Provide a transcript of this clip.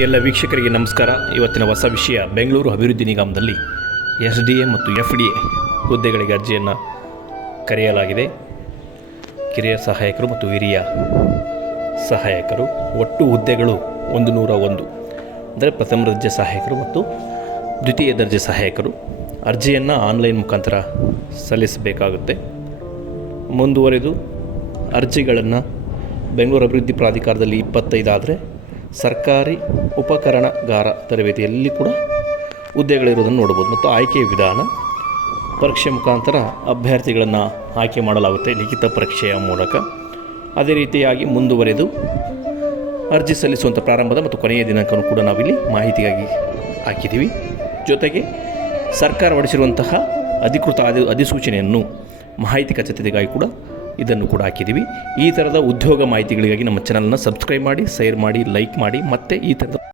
ಎಲ್ಲ ವೀಕ್ಷಕರಿಗೆ ನಮಸ್ಕಾರ. ಇವತ್ತಿನ ಹೊಸ ವಿಷಯ, ಬೆಂಗಳೂರು ಅಭಿವೃದ್ಧಿ ನಿಗಮದಲ್ಲಿ ಎಸ್ ಡಿ ಎ ಮತ್ತು ಎಫ್ ಡಿ ಎ ಹುದ್ದೆಗಳಿಗೆ ಅರ್ಜಿಯನ್ನು ಕರೆಯಲಾಗಿದೆ. ಕಿರಿಯ ಸಹಾಯಕರು ಮತ್ತು ಹಿರಿಯ ಸಹಾಯಕರು. ಒಟ್ಟು ಹುದ್ದೆಗಳು ಒಂದು ನೂರ ಒಂದು. ಅಂದರೆ ಪ್ರಥಮ ದರ್ಜೆ ಸಹಾಯಕರು ಮತ್ತು ದ್ವಿತೀಯ ದರ್ಜೆ ಸಹಾಯಕರು. ಅರ್ಜಿಯನ್ನು ಆನ್ಲೈನ್ ಮುಖಾಂತರ ಸಲ್ಲಿಸಬೇಕಾಗುತ್ತೆ. ಮುಂದುವರೆದು ಅರ್ಜಿಗಳನ್ನು ಬೆಂಗಳೂರು ಅಭಿವೃದ್ಧಿ ಪ್ರಾಧಿಕಾರದಲ್ಲಿ ಇಪ್ಪತ್ತೈದಾದರೆ ಸರ್ಕಾರಿ ಉಪಕರಣಗಾರ ತರಬೇತಿಯಲ್ಲಿ ಕೂಡ ಹುದ್ದೆಗಳಿರುವುದನ್ನು ನೋಡ್ಬೋದು ಮತ್ತು ಆಯ್ಕೆಯ ವಿಧಾನ, ಪರೀಕ್ಷೆ ಮುಖಾಂತರ ಅಭ್ಯರ್ಥಿಗಳನ್ನು ಆಯ್ಕೆ ಮಾಡಲಾಗುತ್ತೆ ಲಿಖಿತ ಪರೀಕ್ಷೆಯ ಮೂಲಕ. ಅದೇ ರೀತಿಯಾಗಿ ಮುಂದುವರೆದು ಅರ್ಜಿ ಸಲ್ಲಿಸುವಂಥ ಪ್ರಾರಂಭದ ಮತ್ತು ಕೊನೆಯ ದಿನಾಂಕವನ್ನು ಕೂಡ ನಾವಿಲ್ಲಿ ಮಾಹಿತಿಗಾಗಿ ಹಾಕಿದ್ದೀವಿ. ಜೊತೆಗೆ ಸರ್ಕಾರ ಹೊರಡಿಸಿರುವಂತಹ ಅಧಿಕೃತ ಅಧಿ ಅಧಿಸೂಚನೆಯನ್ನು ಮಾಹಿತಿ ಖಚಿತತೆಗಾಗಿ ಕೂಡ ಇದನ್ನು ಕೂಡ ಹಾಕಿದ್ದೀವಿ. ಈ ಥರದ ಉದ್ಯೋಗ ಮಾಹಿತಿಗಳಿಗಾಗಿ ನಮ್ಮ ಚಾನಲ್ನ ಸಬ್ಸ್ಕ್ರೈಬ್ ಮಾಡಿ ಶೇರ್ ಮಾಡಿ ಲೈಕ್ ಮಾಡಿ, ಮತ್ತು ಈ ಥರದ